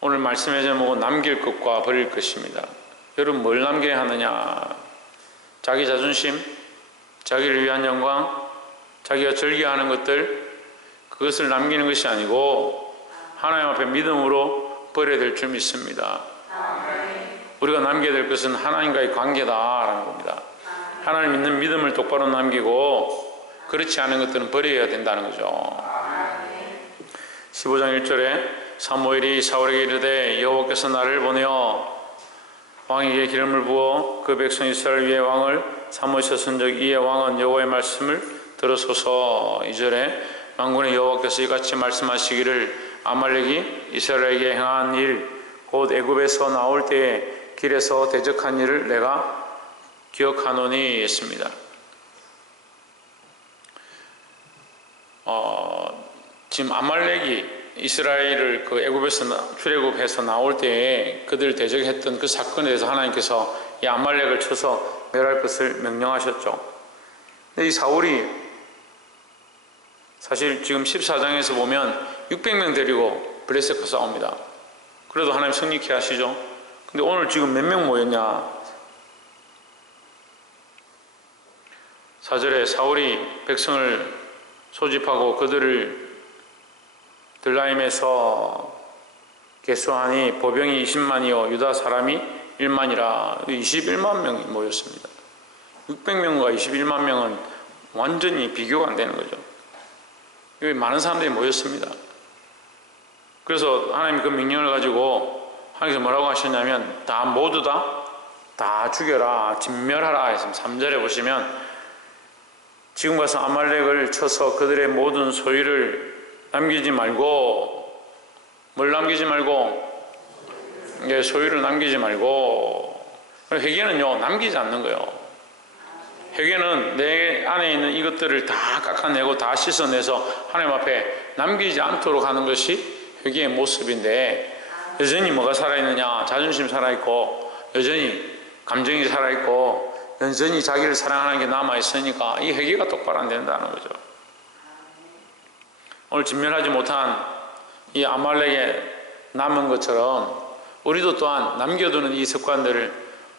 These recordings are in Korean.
오늘 말씀의 제목은 남길 것과 버릴 것입니다. 여러분, 뭘 남겨야 하느냐? 자기 자존심, 자기를 위한 영광, 자기가 즐겨하는 것들, 그것을 남기는 것이 아니고 하나님 앞에 믿음으로 버려야 될 줄 믿습니다. 우리가 남겨야 될 것은 하나님과의 관계다라는 겁니다. 하나님 믿는 믿음을 똑바로 남기고 그렇지 않은 것들은 버려야 된다는 거죠. 15장 1절에 사무엘이 사울에게 이르되 여호와께서 나를 보내어 왕에게 기름을 부어 그 백성 이스라엘 위에 왕을 삼으셨은즉 이에 왕은 여호와의 말씀을 들으소서. 2절에 만군의 여호와께서 이같이 말씀하시기를 아말렉이 이스라엘에게 행한 일 곧 애굽에서 나올 때에 길에서 대적한 일을 내가 기억하노니 했습니다. 지금 아말렉이 이스라엘을 그 애굽에서 출애굽해서 나올 때에 그들 대적했던 그 사건에 대해서 하나님께서 이 아말렉을 쳐서 멸할 것을 명령하셨죠. 근데 이 사울이 사실 지금 14장에서 보면 600명 데리고 블레셋과 싸웁니다. 그래도 하나님 승리케 하시죠. 근데 오늘 지금 몇 명 모였냐? 4절에 사울이 백성을 소집하고 그들을 들라임에서 계수하니 보병이 20만이요 유다 사람이 1만이라 21만 명이 모였습니다. 600명과 21만 명은 완전히 비교가 안 되는 거죠. 여기 많은 사람들이 모였습니다. 그래서 하나님이 그 명령을 가지고 하나님께서 뭐라고 하셨냐면 모두 다 죽여라, 진멸하라 했습니다. 3절에 보시면 지금 가서 아말렉을 쳐서 그들의 모든 소유를 남기지 말고, 뭘 남기지 말고? 소유를 남기지 말고. 회개는요, 남기지 않는 거예요. 회개는 내 안에 있는 이것들을 다 깎아내고 다 씻어내서 하나님 앞에 남기지 않도록 하는 것이 회개의 모습인데, 여전히 뭐가 살아있느냐? 자존심 살아있고, 여전히 감정이 살아있고, 여전히 자기를 사랑하는 게 남아있으니까 이 회개가 똑바로 안 된다는 거죠. 오늘 진멸하지 못한 이 아말렉에 남은 것처럼 우리도 또한 남겨두는 이 습관들을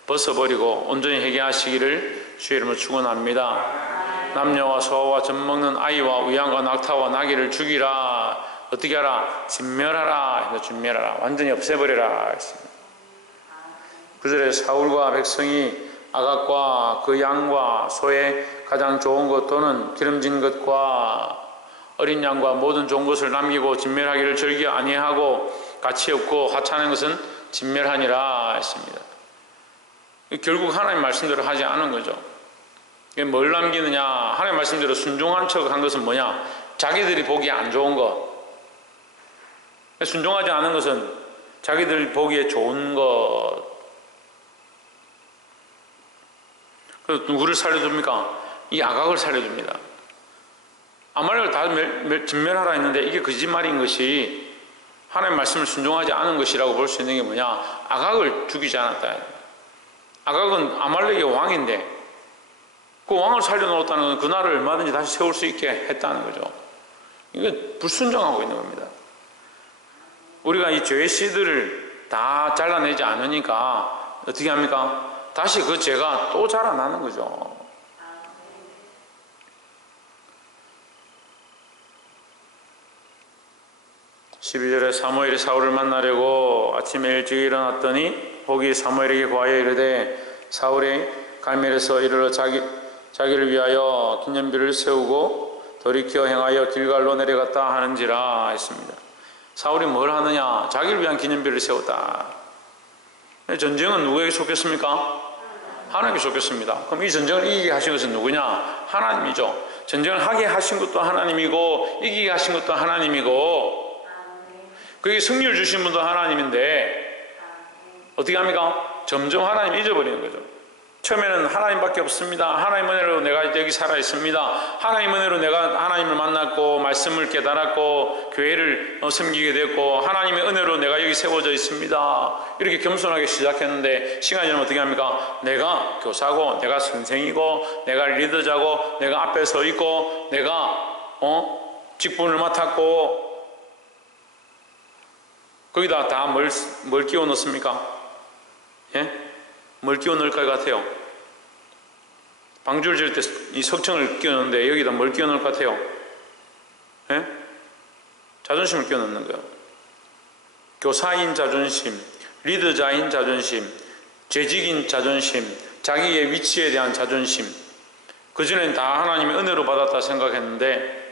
벗어버리고 온전히 회개하시기를 주의 이름으로 축원합니다. 남녀와 소아와 젖먹는 아이와 우양과 낙타와 나귀를 죽이라. 어떻게 하라? 진멸하라. 진멸하라. 완전히 없애버려라 했습니다. 9절에 사울과 백성이 아각과 그 양과 소의 가장 좋은 것 또는 기름진 것과 어린 양과 모든 좋은 것을 남기고 진멸하기를 즐겨 아니하고 가치 없고 하찮은 것은 진멸하니라 했습니다. 결국 하나님 말씀대로 하지 않은 거죠. 뭘 남기느냐? 하나님 말씀대로 순종한 척 한 것은 뭐냐? 자기들이 보기에 안 좋은 것. 순종하지 않은 것은 자기들 보기에 좋은 것. 그래서 누구를 살려줍니까? 이 아각을 살려줍니다. 아말렉을 다 진멸하라 했는데 이게 거짓말인 것이 하나님 말씀을 순종하지 않은 것이라고 볼 수 있는 게 뭐냐? 아각을 죽이지 않았다. 아각은 아말렉의 왕인데 그 왕을 살려놓았다는 건 그 나라를 얼마든지 다시 세울 수 있게 했다는 거죠. 이게 불순종하고 있는 겁니다. 우리가 이 죄의 씨들을 다 잘라내지 않으니까 어떻게 합니까? 다시 그 죄가 또 자라나는 거죠. (12절에) 사무엘이 사울을 만나려고 아침에 일찍 일어났더니 혹이 사무엘에게 고하여 이르되 사울이 갈멜에서 이르러 자기를 위하여 기념비를 세우고 돌이켜 행하여 길갈로 내려갔다 하는지라 했습니다. 사울이 뭘 하느냐? 자기를 위한 기념비를 세웠다. 전쟁은 누구에게 속했습니까? 하나님께 속했습니다. 그럼 이 전쟁을 이기게 하신 것은 누구냐? 하나님이죠. 전쟁을 하게 하신 것도 하나님이고 이기게 하신 것도 하나님이고 그게 승리를 주신 분도 하나님인데 어떻게 합니까? 점점 하나님 잊어버리는 거죠. 처음에는 하나님밖에 없습니다. 하나님 은혜로 내가 여기 살아 있습니다. 하나님 은혜로 내가 하나님을 만났고 말씀을 깨달았고 교회를 섬기게 됐고 하나님의 은혜로 내가 여기 세워져 있습니다. 이렇게 겸손하게 시작했는데 시간이 지나면 어떻게 합니까? 내가 교사고 내가 선생이고 내가 리더자고 내가 앞에 서 있고 내가 직분을 맡았고 거기다 다 뭘 끼워 넣습니까? 예? 뭘 끼워 넣을 것 같아요? 방주를 지을 때 이 석청을 끼워 넣는데 여기다 뭘 끼워 넣을 것 같아요? 예? 자존심을 끼워 넣는 거예요. 교사인 자존심, 리더자인 자존심, 재직인 자존심, 자기의 위치에 대한 자존심. 그전엔 다 하나님의 은혜로 받았다 생각했는데,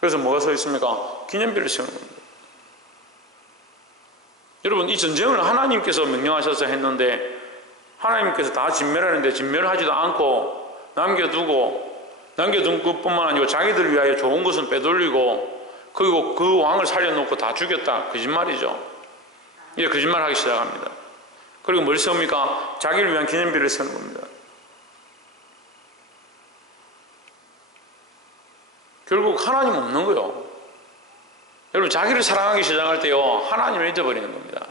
그래서 뭐가 서 있습니까? 기념비를 세우는 겁니다. 여러분, 이 전쟁을 하나님께서 명령하셔서 했는데 하나님께서 다 진멸하는데 진멸을 하지도 않고 남겨둔 것뿐만 아니고 자기들 위하여 좋은 것은 빼돌리고, 그리고 그 왕을 살려놓고 다 죽였다. 거짓말이죠. 이제 거짓말하기 시작합니다. 그리고 뭘 세웁니까? 자기를 위한 기념비를 세우는 겁니다. 결국 하나님 없는 거예요. 여러분, 자기를 사랑하기 시작할 때요, 하나님을 잊어버리는 겁니다.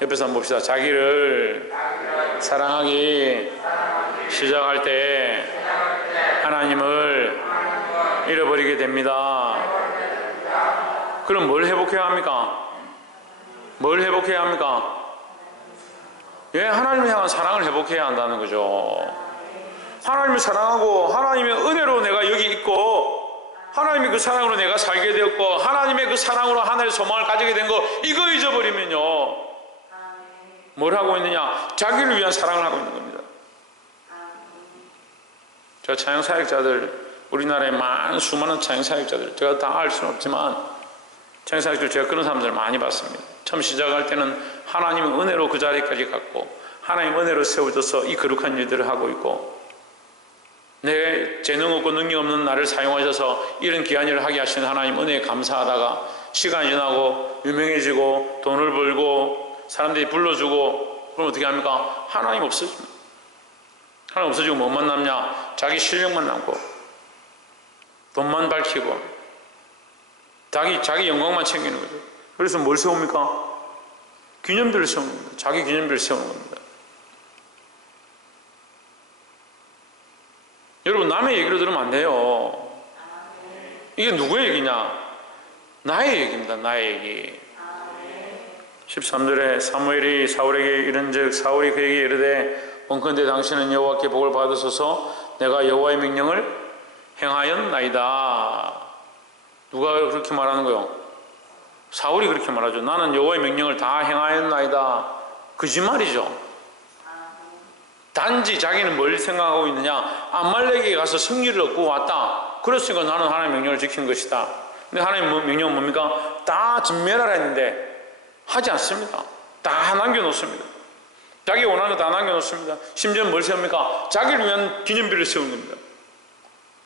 옆에서 한번 봅시다. 자기를 사랑하기 시작할 때 하나님을 잃어버리게 됩니다. 그럼 뭘 회복해야 합니까? 뭘 회복해야 합니까? 예, 하나님을 향한 사랑을 회복해야 한다는 거죠. 하나님을 사랑하고 하나님의 은혜로 내가 여기 있고, 하나님의 그 사랑으로 내가 살게 되었고, 하나님의 그 사랑으로 하나님의 소망을 가지게 된 거, 이거 잊어버리면요, 뭘 하고 있느냐? 자기를 위한 사랑을 하고 있는 겁니다. 저 찬양사역자들, 우리나라에 수많은 찬양사역자들, 제가 다 알 수는 없지만 찬양사역자들, 제가 그런 사람들 많이 봤습니다. 처음 시작할 때는 하나님의 은혜로 그 자리까지 갔고, 하나님의 은혜로 세워져서 이 거룩한 일들을 하고 있고, 내 재능 없고 능력 없는 나를 사용하셔서 이런 귀한 일을 하게 하시는 하나님 은혜에 감사하다가 시간이 지나고 유명해지고 돈을 벌고 사람들이 불러주고, 그럼 어떻게 합니까? 하나님 없어집니다. 하나님 없어지고 뭐만 남냐? 자기 실력만 남고 돈만 밝히고 자기 영광만 챙기는 거죠. 그래서 뭘 세웁니까? 기념비를 세우는 겁니다. 자기 기념비를 세우는 겁니다. 여러분, 남의 얘기를 들으면 안 돼요. 이게 누구의 얘기냐? 나의 얘기입니다. 나의 얘기. 13절에 사무엘이 사울에게 이른즉 사울이 그에게 이르되 원컨대 당신은 여호와께 복을 받으소서. 내가 여호와의 명령을 행하였나이다. 누가 그렇게 말하는 거요? 사울이 그렇게 말하죠. 나는 여호와의 명령을 다 행하였나이다. 거짓말이죠. 단지 자기는 뭘 생각하고 있느냐? 아말렉에게 가서 승리를 얻고 왔다. 그랬으니까 나는 하나님의 명령을 지킨 것이다. 근데 하나님의 명령은 뭡니까? 다 진멸하라 했는데 하지 않습니다. 다 남겨놓습니다. 자기 원하는 거 다 남겨놓습니다. 심지어 뭘 세웁니까? 자기를 위한 기념비를 세우는 겁니다.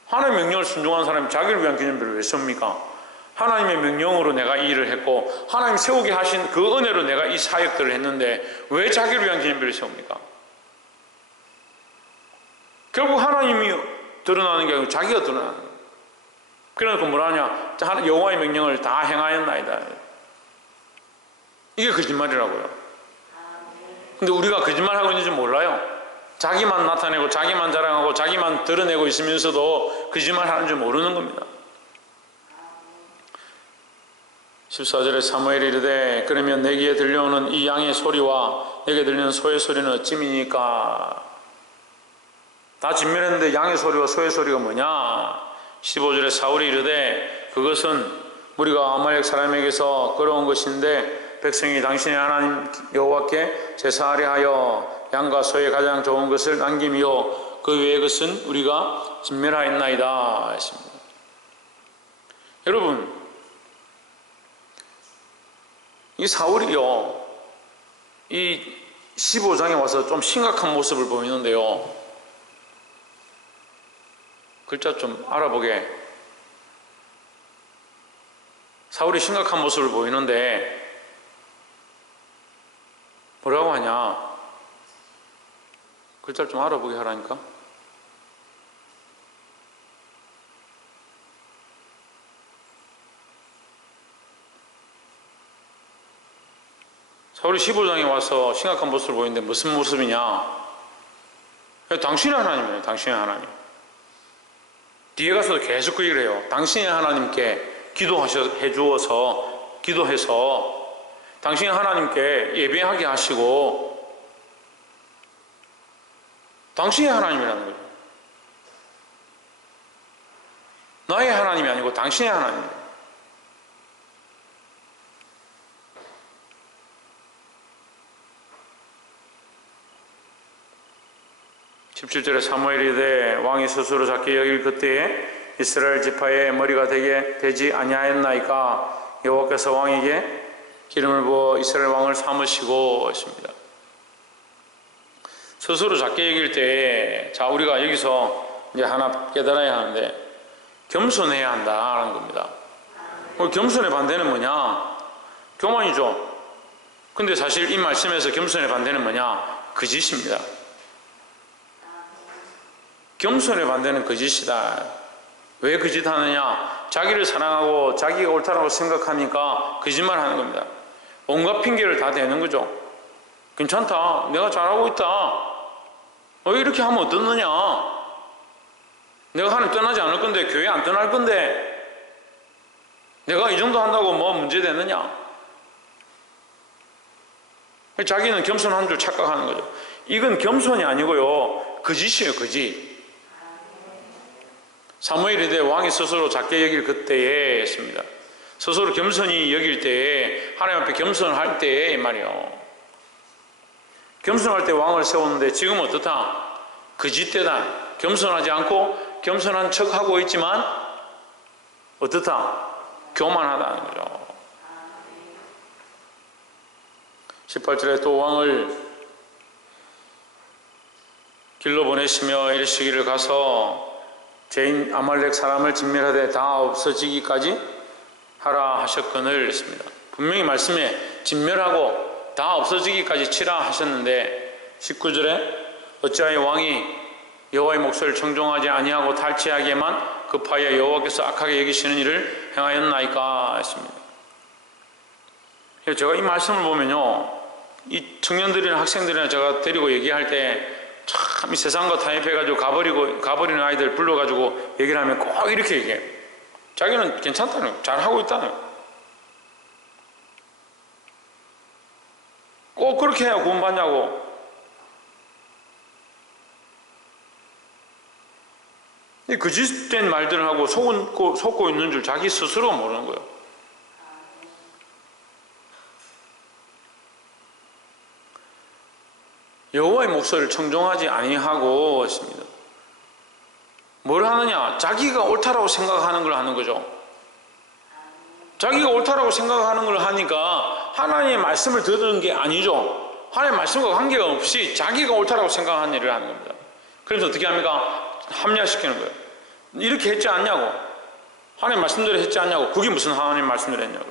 하나님의 명령을 순종한 사람이 자기를 위한 기념비를 왜 세웁니까? 하나님의 명령으로 내가 이 일을 했고, 하나님 세우게 하신 그 은혜로 내가 이 사역들을 했는데 왜 자기를 위한 기념비를 세웁니까? 결국 하나님이 드러나는 게 아니고 자기가 드러나는 거예요. 그러니까 뭐라 하냐? 여호와의 명령을 다 행하였나이다. 이게 거짓말이라고요. 근데 우리가 거짓말하고 있는지 몰라요. 자기만 나타내고 자기만 자랑하고 자기만 드러내고 있으면서도 거짓말하는 줄 모르는 겁니다. 14절에 사무엘이 이르되 그러면 내게 들려오는 이 양의 소리와 내게 들리는 소의 소리는 어찌미니까? 다 진멸했는데 양의 소리와 소의 소리가 뭐냐? 15절에 사울이 이르되 그것은 우리가 아말렉 사람에게서 끌어온 것인데 백성이 당신의 하나님 여호와께 제사하려 하여 양과 소의 가장 좋은 것을 남김이요 그 외의 것은 우리가 진멸하였나이다 했습니다. 여러분, 이 사울이요, 이 15장에 와서 좀 심각한 모습을 보이는데요, 글자 좀 알아보게. 사울이 심각한 모습을 보이는데 뭐라고 하냐? 글자를 좀 알아보게 하라니까. 사울이 15장에 와서 심각한 모습을 보이는데 무슨 모습이냐? 당신의 하나님이에요. 당신의 하나님. 뒤에 가서도 계속 그 얘기를 해요. 당신이 하나님께 기도해서 당신이 하나님께 예배하게 하시고 당신이 하나님이라는 거죠. 나의 하나님이 아니고 당신의 하나님이에요. 17절에 사무엘이 이르되 왕이 스스로 작게 여길 그때에 이스라엘 지파의 머리가 되지 아니하였나이까. 여호와께서 왕에게 기름을 부어 이스라엘 왕을 삼으시고 했습니다. 스스로 작게 여길 때에, 자, 우리가 여기서 이제 하나 깨달아야 하는데 겸손해야 한다라는 겁니다. 겸손의 반대는 뭐냐? 교만이죠. 근데 사실 이 말씀에서 겸손의 반대는 뭐냐? 거짓입니다. 겸손의 반대는 거짓이다. 왜 거짓하느냐? 자기를 사랑하고 자기가 옳다라고 생각하니까 거짓말하는 겁니다. 온갖 핑계를 다 대는 거죠. 괜찮다, 내가 잘하고 있다, 이렇게 하면 어떻느냐, 내가 하나님 떠나지 않을 건데, 교회 안 떠날 건데 내가 이 정도 한다고 뭐 문제 되느냐. 자기는 겸손한 줄 착각하는 거죠. 이건 겸손이 아니고요, 거짓이에요, 거짓. 사무엘이 이르되 왕이 스스로 작게 여길 그때에 했습니다. 스스로 겸손히 여길 때에, 하나님 앞에 겸손할 때에 말이요. 겸손할 때 왕을 세웠는데 지금 어떻다? 거짓되다. 겸손하지 않고 겸손한 척하고 있지만 어떻다? 교만하다는 거죠. 18절에 또 왕을 길로 보내시며 이르시기를 가서 죄인 아말렉 사람을 진멸하되 다 없어지기까지 하라 하셨거늘 했습니다. 분명히 말씀에 진멸하고 다 없어지기까지 치라 하셨는데 19절에 어찌하여 왕이 여호와의 목소리를 청종하지 아니하고 탈취하게만 급하여 여호와께서 악하게 여기시는 일을 행하였나이까 했습니다. 제가 이 말씀을 보면요, 이 청년들이나 학생들이나 제가 데리고 얘기할 때 참 이 세상과 타협해가지고 가버리는 아이들 불러가지고 얘기를 하면 꼭 이렇게 얘기해요. 자기는 괜찮다는 거예요. 잘하고 있다는 거예요. 꼭 그렇게 해야 구원받냐고. 이 거짓된 말들을 하고 속고 있는 줄 자기 스스로 모르는 거예요. 여호와의 목소리를 청종하지 아니하고 했습니다. 뭘 하느냐? 자기가 옳다라고 생각하는 걸 하는 거죠. 자기가 옳다라고 생각하는 걸 하니까 하나님의 말씀을 듣는 게 아니죠. 하나님의 말씀과 관계가 없이 자기가 옳다라고 생각하는 일을 하는 겁니다. 그래서 어떻게 합니까? 합리화시키는 거예요. 이렇게 했지 않냐고. 하나님 말씀대로 했지 않냐고. 그게 무슨 하나님 말씀대로 했냐고.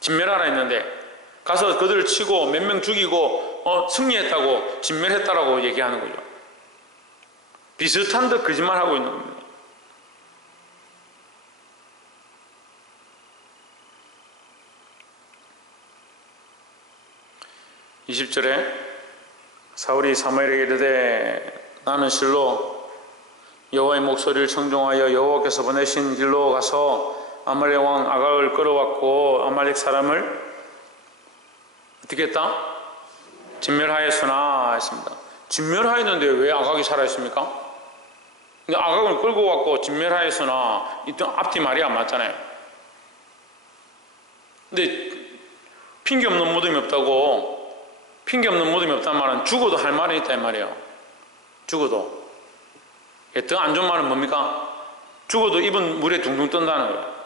진멸하라 했는데 가서 그들을 치고 몇 명 죽이고 승리했다고, 진멸했다라고 얘기하는 거죠. 비슷한 듯 거짓말하고 있는 겁니다. (20절에) 사울이 사무엘에게 이르되 나는 실로 여호와의 목소리를 청종하여 여호와께서 보내신 길로 가서 아말렉 왕 아각을 끌어왔고 아말렉 사람을 어떻게 했다? 진멸하였으나 했습니다. 진멸하였는데 왜 아각이 살아있습니까? 근데 아각을 끌고 왔고 진멸하였으나 이 앞뒤 말이 안 맞잖아요. 근데 핑계 없는 무덤이 없다고, 핑계 없는 무덤이 없다는 말은 죽어도 할 말이 있다 이 말이에요. 죽어도. 더 안 좋은 말은 뭡니까? 죽어도 입은 물에 둥둥 뜬다는 거예요.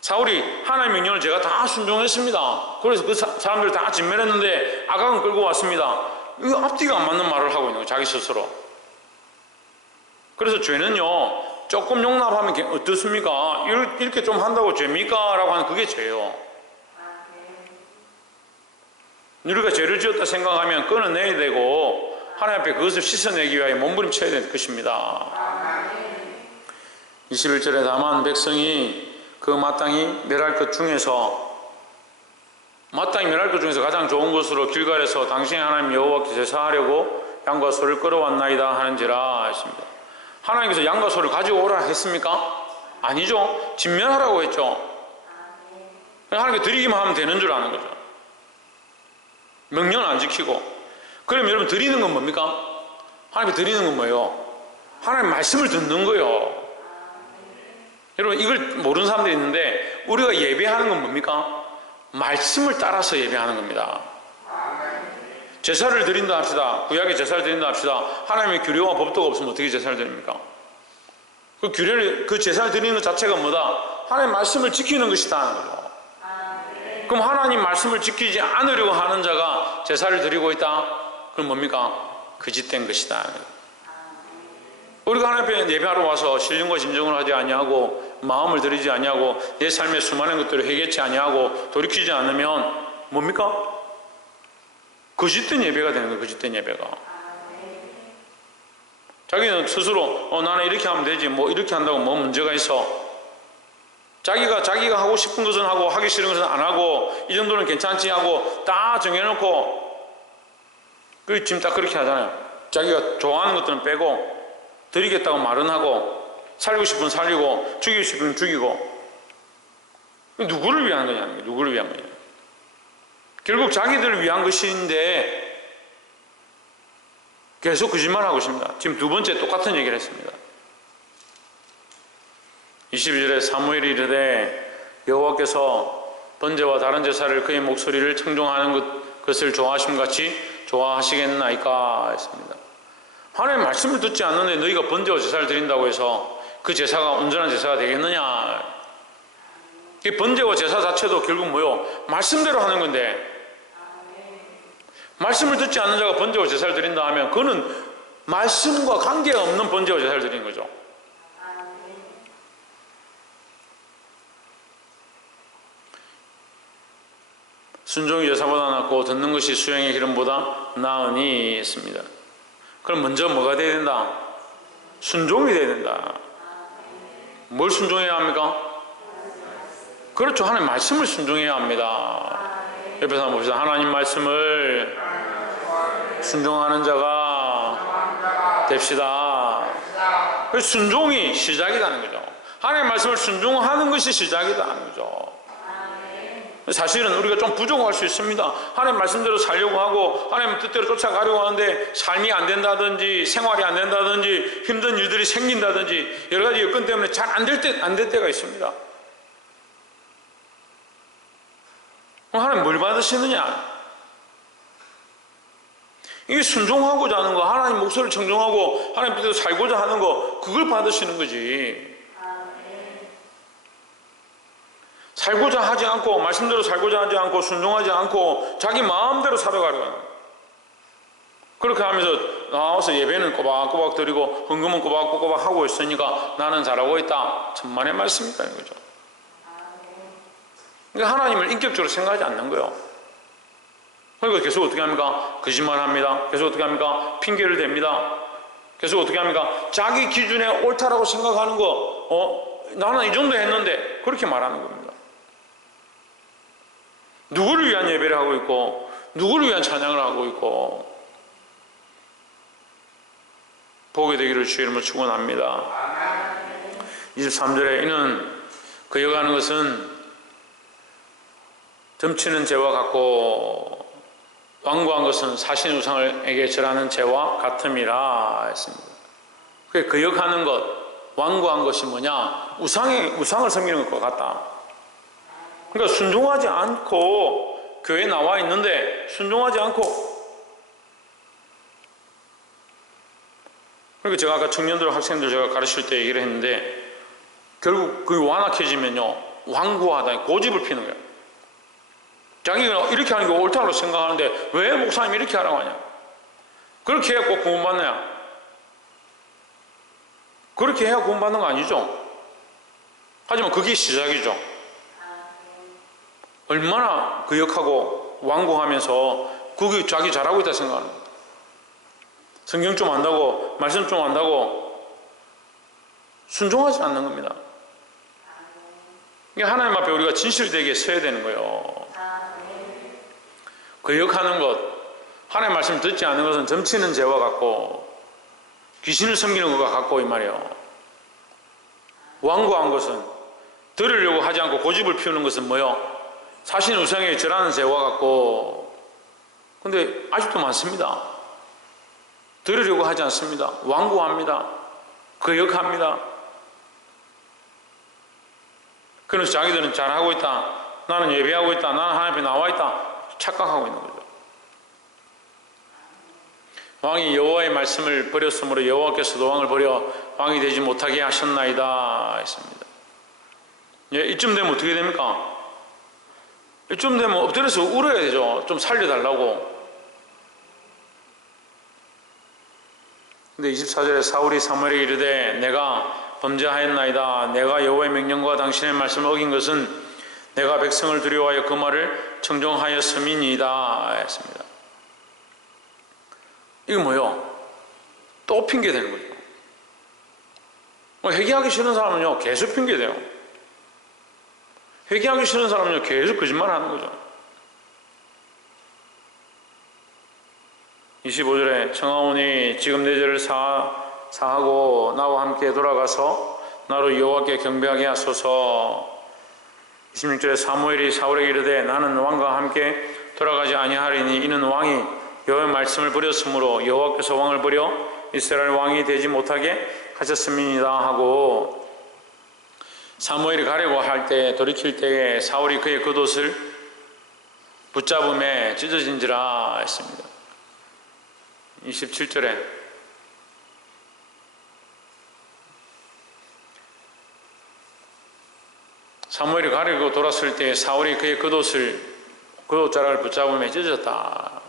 사울이 하나님의 명령을 제가 다 순종했습니다. 그래서 그 사람들을 다 진멸했는데 아각은 끌고 왔습니다. 이거 앞뒤가 안 맞는 말을 하고 있는 거예요, 자기 스스로. 그래서 죄는요, 조금 용납하면 어떻습니까? 이렇게 좀 한다고 죄입니까? 라고 하는 그게 죄예요. 우리가 죄를 지었다 생각하면 끊어내야 되고 하나님 앞에 그것을 씻어내기 위하여 몸부림쳐야 될 것입니다. 21절에 다만 백성이 그 마땅히 멸할 것 중에서 가장 좋은 것으로 길갈에서 당신의 하나님 여호와께 제사하려고 양과 소를 끌어왔나이다 하는지라 했습니다. 하나님께서 양과 소를 가져오라 했습니까? 아니죠. 진멸하라고 했죠. 하나님께 드리기만 하면 되는 줄 아는 거죠. 명령을 안 지키고. 그럼 여러분 드리는 건 뭡니까? 하나님께 드리는 건 뭐예요? 하나님 말씀을 듣는 거예요. 여러분 이걸 모르는 사람들이 있는데 우리가 예배하는 건 뭡니까? 말씀을 따라서 예배하는 겁니다. 제사를 드린다 합시다. 구약의 제사를 드린다 합시다. 하나님의 규례와 법도가 없으면 어떻게 제사를 드립니까? 그 규례를, 그 제사를 드리는 것 자체가 뭐다? 하나님 말씀을 지키는 것이다 하는 거죠. 그럼 하나님 말씀을 지키지 않으려고 하는 자가 제사를 드리고 있다? 그럼 뭡니까? 거짓된 것이다. 우리가 하나님 앞에 예배하러 와서 신령과 진정을 하지 아니하고 마음을 들이지 아니하고 내 삶의 수많은 것들을 해결치 아니하고 돌이키지 않으면 뭡니까? 거짓된 예배가 되는 거예요. 거짓된 예배가. 자기는 스스로 나는 이렇게 하면 되지 뭐 이렇게 한다고 뭐 문제가 있어. 자기가 하고 싶은 것은 하고 하기 싫은 것은 안 하고 이 정도는 괜찮지 하고 다 정해놓고 그 지금 딱 그렇게 하잖아요. 자기가 좋아하는 것들은 빼고 드리겠다고 말은 하고 살고 싶으면 살리고 죽이고 싶으면 죽이고. 누구를 위한 거냐? 누구를 위한 거냐? 결국 자기들을 위한 것인데 계속 거짓말하고 있습니다. 지금 두 번째 똑같은 얘기를 했습니다. 22절에 사무엘이 이르되 여호와께서 번제와 다른 제사를 그의 목소리를 청종하는 것을 좋아하심같이 좋아하시겠나이까 했습니다. 하나님의 말씀을 듣지 않는데 너희가 번제와 제사를 드린다고 해서 그 제사가 온전한 제사가 되겠느냐? 이 번제와 제사 자체도 결국 뭐요? 말씀대로 하는 건데 말씀을 듣지 않는 자가 번제와 제사를 드린다 하면 그거는 말씀과 관계가 없는 번제와 제사를 드리는 거죠. 순종이 제사보다 낫고 듣는 것이 수양의 기름보다 나으니 했습니다. 그럼 먼저 뭐가 돼야 된다? 순종이 돼야 된다. 뭘 순종해야 합니까? 그렇죠. 하나님 말씀을 순종해야 합니다. 옆에서 한번 봅시다. 하나님 말씀을 순종하는 자가 됩시다. 그래서 순종이 시작이라는 거죠. 하나님 말씀을 순종하는 것이 시작이라는 거죠. 사실은 우리가 좀 부족할 수 있습니다. 하나님 말씀대로 살려고 하고 하나님 뜻대로 쫓아가려고 하는데 삶이 안 된다든지 생활이 안 된다든지 힘든 일들이 생긴다든지 여러 가지 여건 때문에 잘 안 될 때가 있습니다. 그럼 하나님 뭘 받으시느냐? 이게 순종하고자 하는 거, 하나님 목소리를 청종하고 하나님 뜻대로 살고자 하는 거, 그걸 받으시는 거지. 살고자 하지 않고 말씀대로 살고자 하지 않고 순종하지 않고 자기 마음대로 살아가려고 하는 거예요. 그렇게 하면서 나와서 예배는 꼬박꼬박 드리고 헌금은 꼬박꼬박 하고 있으니까 나는 잘하고 있다. 천만의 말씀이라는 거죠. 그러니까 하나님을 인격적으로 생각하지 않는 거예요. 그러니까 계속 어떻게 합니까? 거짓말합니다. 계속 어떻게 합니까? 핑계를 댑니다. 계속 어떻게 합니까? 자기 기준에 옳다라고 생각하는 거 나는 이 정도 했는데 그렇게 말하는 겁니다. 누구를 위한 예배를 하고 있고 누구를 위한 찬양을 하고 있고 보게 되기를 주의 이름으로 축원합니다. 23절에 이는 그여가는 것은 점치는 죄와 같고 완고한 것은 사신 우상에게 절하는 죄와 같음이라 했습니다. 그여가는 것, 완고한 것이 뭐냐? 우상을 섬기는 것과 같다. 그러니까 순종하지 않고 교회에 나와 있는데 순종하지 않고 그러니까 제가 아까 청년들 학생들 제가 가르칠 때 얘기를 했는데 결국 그게 완악해지면요 완고하다 고집을 피는 거예요. 자기가 이렇게 하는 게 옳다고 생각하는데 왜 목사님이 이렇게 하라고 하냐? 그렇게 해야 꼭 구원받느냐? 그렇게 해야 구원받는 거 아니죠? 하지만 그게 시작이죠. 얼마나 거역하고 완고하면서 그게 자기 잘하고 있다 생각하는 거예요. 성경 좀 안다고 말씀 좀 안다고 순종하지 않는 겁니다. 그러니까 하나님 앞에 우리가 진실되게 서야 되는 거예요. 거역하는 것, 하나님의 말씀을 듣지 않는 것은 점치는 죄와 같고 귀신을 섬기는 것과 같고 이 말이에요. 완고한 것은 들으려고 하지 않고 고집을 피우는 것은 뭐요? 사신 우상에 절하는 죄와 같고, 근데 아직도 많습니다. 들으려고 하지 않습니다. 완고합니다. 거역합니다. 그래서 자기들은 잘하고 있다, 나는 예배하고 있다, 나는 하나님 앞에 나와 있다 착각하고 있는 거죠. 왕이 여호와의 말씀을 버렸으므로 여호와께서도 왕을 버려 왕이 되지 못하게 하셨나이다 했습니다. 예, 이쯤 되면 어떻게 됩니까? 이쯤 되면 엎드려서 울어야 되죠. 좀 살려달라고. 근데 24절에 사울이 사무엘에게 이르되 내가 범죄하였나이다. 내가 여호와의 명령과 당신의 말씀을 어긴 것은 내가 백성을 두려워하여 그 말을 청종하였음이니이다 했습니다. 이게 뭐요? 또 핑계 되는 거죠. 회개하기 싫은 사람은요 계속 핑계 대요. 회개하기 싫은 사람은요 계속 거짓말 하는 거죠. 25절에 청하오니 지금 내 죄를 사하고 나와 함께 돌아가서 나로 여호와께 경배하게 하소서. 26절에 사무엘이 사울에게 이르되 나는 왕과 함께 돌아가지 아니하리니 이는 왕이 여호와의 말씀을 버렸으므로 여호와께서 왕을 버려 이스라엘 왕이 되지 못하게 하셨음이니이다 하고, 사무엘이 가려고 할 때 돌이킬 때에 사울이 그의 겉옷을 붙잡음에 찢어진지라 했습니다. 27절에 사무엘이 가려고 돌았을 때 사울이 그의 겉옷자락을 붙잡음에 찢어졌다.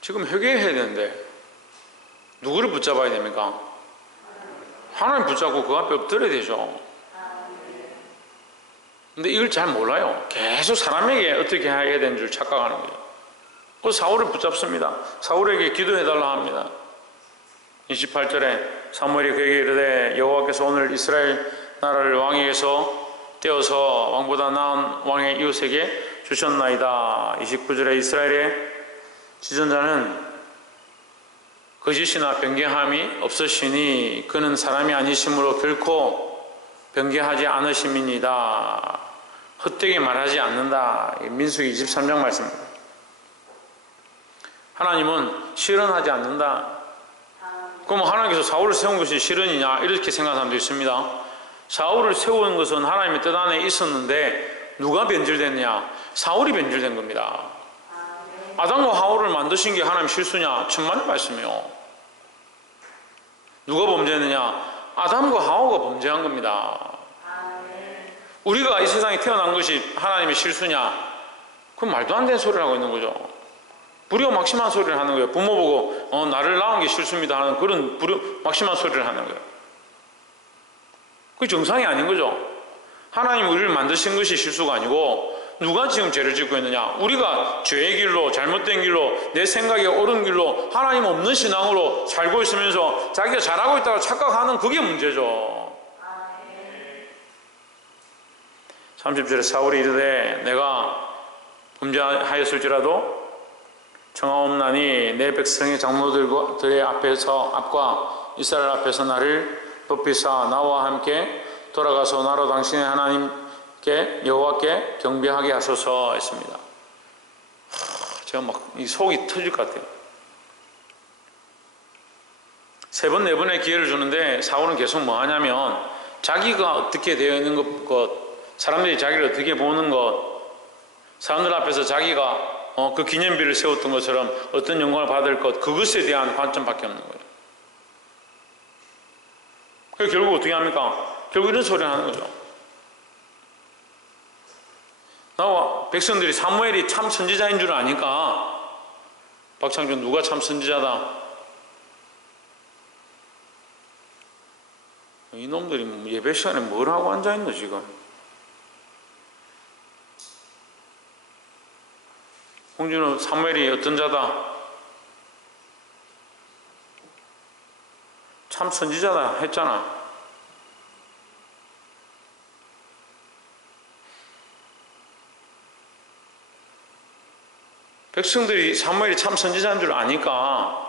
지금 회개해야 되는데 누구를 붙잡아야 됩니까? 하나님 붙잡고 그 앞에 엎드려야 되죠. 근데 이걸 잘 몰라요. 계속 사람에게 어떻게 해야 되는 줄 착각하는 거죠. 그래서 사울을 붙잡습니다. 사울에게 기도해달라 합니다. 28절에 사무엘이 그에게 이르되 여호와께서 오늘 이스라엘 나라를 왕에게서 떼어서 왕보다 나은 왕의 이웃에게 주셨나이다. 29절에 이스라엘의 지존자는 거짓이나 변개함이 없으시니 그는 사람이 아니심으로 결코 변개하지 않으심이니이다. 헛되게 말하지 않는다. 민수기 23장 말씀입니다. 하나님은 실현하지 않는다. 그럼 하나님께서 사울을 세운 것이 실현이냐 이렇게 생각하는 사람도 있습니다. 사울을 세운 것은 하나님의 뜻 안에 있었는데 누가 변질됐느냐? 사울이 변질된 겁니다. 아담과 하와를 만드신 게 하나님 실수냐? 천만의 말씀이요. 누가 범죄했느냐? 아담과 하와가 범죄한 겁니다. 우리가 이 세상에 태어난 것이 하나님의 실수냐? 그건 말도 안 되는 소리를 하고 있는 거죠. 불효막심한 소리를 하는 거예요. 부모 보고 나를 낳은 게 실수입니다 하는 그런 불효막심한 소리를 하는 거예요. 그게 정상이 아닌 거죠. 하나님이 우리를 만드신 것이 실수가 아니고 누가 지금 죄를 짓고 있느냐? 우리가 죄의 길로, 잘못된 길로, 내 생각에 옳은 길로, 하나님 없는 신앙으로 살고 있으면서 자기가 잘하고 있다고 착각하는 그게 문제죠. 30절에 사울이 이르되 내가 범죄하였을지라도 청하옵나니 내 백성의 장로들의 앞과 이스라엘 앞에서 나를 돕히사 나와 함께 돌아가서 나로 당신의 하나님께 여호와께 경배하게 하소서 했습니다. 제가 막 이 속이 터질 것 같아요. 3번, 4번의 기회를 주는데 사울은 계속 뭐 하냐면 자기가 어떻게 되어 있는 것, 사람들이 자기를 어떻게 보는 것, 사람들 앞에서 자기가 그 기념비를 세웠던 것처럼 어떤 영광을 받을 것, 그것에 대한 관점밖에 없는 거예요. 그래서 결국 어떻게 합니까? 결국 이런 소리를 하는 거죠. 나와 백성들이 사무엘이 참 선지자인 줄 아니까 박창준 누가 참 선지자다? 이놈들이 예배 시간에 뭘 하고 앉아있노 지금? 홍준호 사무엘이 어떤 자다? 참 선지자다 했잖아. 백성들이 사무엘이 참 선지자인 줄 아니까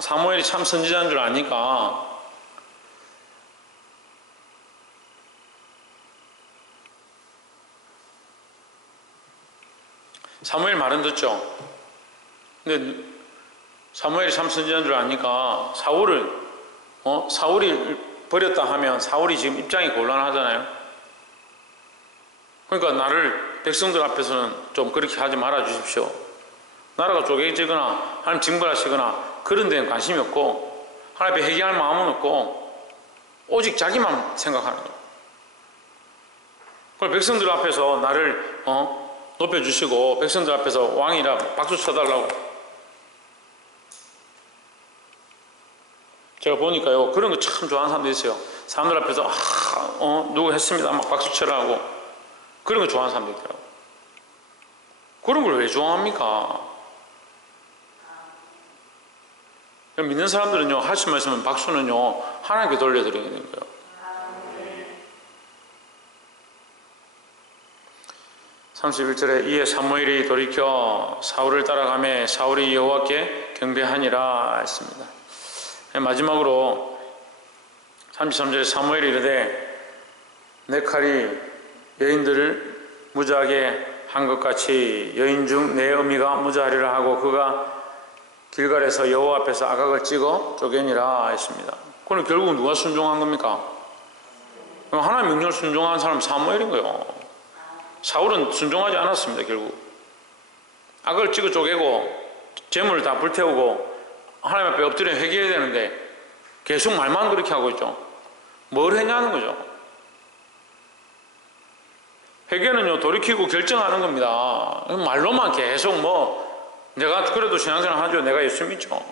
사무엘이 참 선지자인 줄 아니까 사무엘 말은 듣죠. 근데 사무엘이 참 선지자인 줄 아니까 사울이 버렸다 하면 사울이 지금 입장이 곤란하잖아요. 그러니까 나를 백성들 앞에서는 좀 그렇게 하지 말아 주십시오. 나라가 쪼개지거나 하나님 징벌하시거나 그런 데는 관심이 없고 하나님 앞에 회개할 마음은 없고 오직 자기만 생각하는 거예요. 그걸 백성들 앞에서 나를 높여주시고 백성들 앞에서 왕이라 박수 쳐달라고. 제가 보니까요 그런 거 참 좋아하는 사람도 있어요. 사람들 앞에서 누구 했습니다 막 박수 쳐라고 그런 거 좋아하는 사람도 있더라고요. 그런 걸 왜 좋아합니까? 믿는 사람들은요 할 수만 있으면 박수는요 하나님께 돌려드리게 되는 거예요. 31절에 이에 사무엘이 돌이켜 사울을 따라가매 사울이 여호와께 경배하니라 했습니다. 마지막으로 33절에 사무엘이 이르되 내 칼이 여인들을 무자하게 한 것 같이 여인 중 내 어미가 무자하리라 하고 그가 길갈에서 여호와 앞에서 아각을 찍어 쪼개니라 했습니다. 그럼 결국 누가 순종한 겁니까? 하나님 명령을 순종한 사람 사무엘인 거예요. 사울은 순종하지 않았습니다. 결국 악을 찍어 쪼개고 재물을 다 불태우고 하나님 앞에 엎드려 회개해야 되는데 계속 말만 그렇게 하고 있죠. 뭘 했냐는 거죠. 회개는요 돌이키고 결정하는 겁니다. 말로만 계속 내가 그래도 신앙생활 하죠. 내가 예수 믿죠.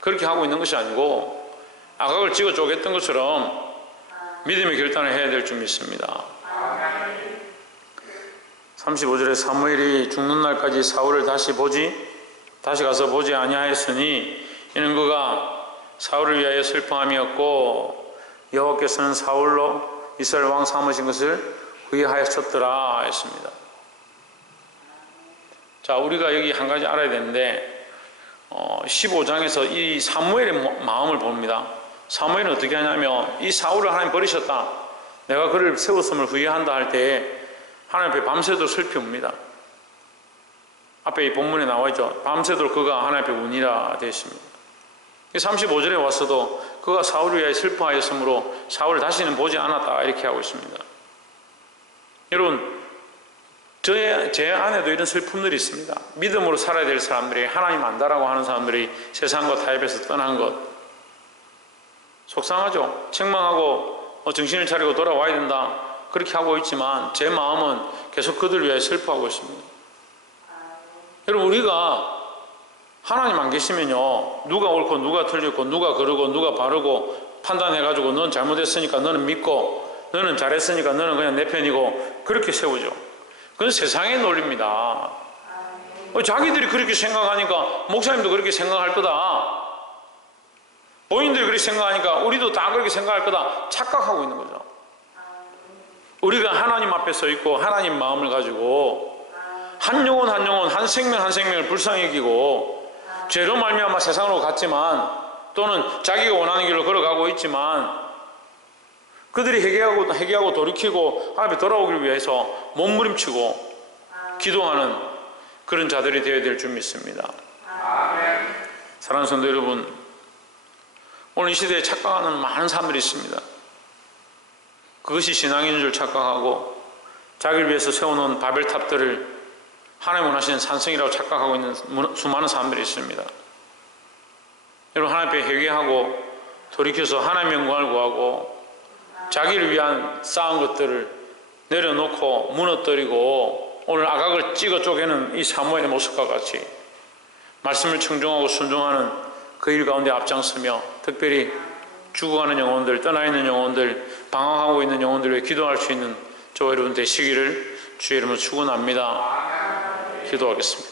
그렇게 하고 있는 것이 아니고 악을 찍어 쪼갰던 것처럼 믿음의 결단을 해야 될 줄 믿습니다. 35절에 사무엘이 죽는 날까지 사울을 다시 가서 보지 아니하였으니 이는 그가 사울을 위하여 슬퍼함이었고 여호와께서는 사울로 이스라엘 왕 삼으신 것을 후회하였었더라 했습니다. 자, 우리가 여기 한 가지 알아야 되는데 15장에서 이 사무엘의 마음을 봅니다. 사무엘은 어떻게 하냐면 이 사울을 하나님 버리셨다, 내가 그를 세웠음을 후회한다 할 때에 하나님 앞에 밤새도록 슬피 웁니다. 앞에 이 본문에 나와 있죠. 밤새도록 그가 하나님 앞에 우니라 되어 있습니다. 35절에 와서도 그가 사울을 위하여 슬퍼하였으므로 사울을 다시는 보지 않았다 이렇게 하고 있습니다. 여러분, 제 안에도 이런 슬픔들이 있습니다. 믿음으로 살아야 될 사람들이, 하나님 안다라고 하는 사람들이 세상과 타협해서 떠난 것 속상하죠. 책망하고 정신을 차리고 돌아와야 된다 그렇게 하고 있지만 제 마음은 계속 그들 위하여 슬퍼하고 있습니다. 여러분, 우리가 하나님 안 계시면요 누가 옳고 누가 틀렸고 누가 그러고 누가 바르고 판단해가지고 넌 잘못했으니까 너는 믿고 너는 잘했으니까 너는 그냥 내 편이고 그렇게 세우죠. 그건 세상의 논리입니다. 자기들이 그렇게 생각하니까 목사님도 그렇게 생각할 거다, 본인들이 그렇게 생각하니까 우리도 다 그렇게 생각할 거다 착각하고 있는 거죠. 우리가 하나님 앞에 서 있고 하나님 마음을 가지고 한 영혼 한 영혼, 한 생명 한 생명을 불쌍히 여기고 죄로 말미암아 세상으로 갔지만 또는 자기가 원하는 길로 걸어가고 있지만 그들이 회개하고 돌이키고 하나님 앞에 돌아오기를 위해서 몸부림치고 기도하는 그런 자들이 되어야 될 줄 믿습니다. 사랑하는 성도 여러분, 오늘 이 시대에 착각하는 많은 사람들이 있습니다. 그것이 신앙인 줄 착각하고 자기를 위해서 세워놓은 바벨탑들을 하나님 원하시는 산성이라고 착각하고 있는 수많은 사람들이 있습니다. 여러분, 하나님 앞에 회개하고 돌이켜서 하나님의 영광을 구하고 자기를 위한 쌓은 것들을 내려놓고 무너뜨리고 오늘 아각을 찍어 쪼개는 이 사무엘의 모습과 같이 말씀을 청종하고 순종하는 그 일 가운데 앞장서며 특별히 죽어가는 영혼들, 떠나 있는 영혼들, 방황하고 있는 영혼들을 위해 기도할 수 있는 저와 여러분 되시기를 주의 이름으로 축원합니다. 기도하겠습니다.